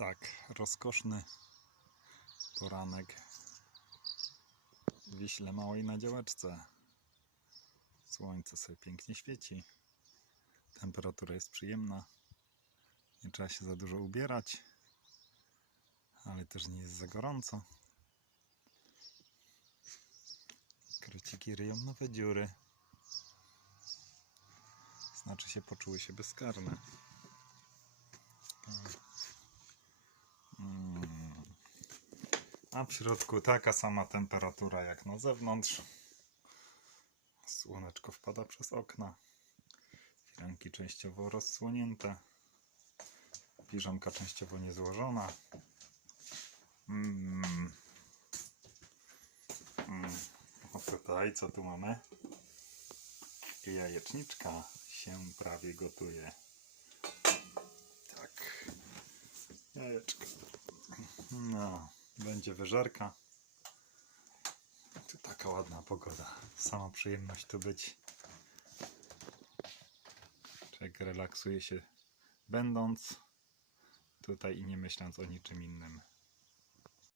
Tak, rozkoszny poranek w Wiśle Małej na działeczce. Słońce sobie pięknie świeci. Temperatura jest przyjemna. Nie trzeba się za dużo ubierać, ale też nie jest za gorąco. Kreciki ryją nowe dziury. Znaczy się poczuły się bezkarne. A w środku taka sama temperatura jak na zewnątrz. Słoneczko wpada przez okna. Firanki częściowo rozsłonięte. Piżamka częściowo niezłożona. Mm. Mm. O tutaj, co tu mamy? Jajeczniczka się prawie gotuje. Tak. Jajeczko. No, będzie wyżerka. Tu taka ładna pogoda. Sama przyjemność tu być. Człowiek relaksuje się będąc tutaj i nie myśląc o niczym innym.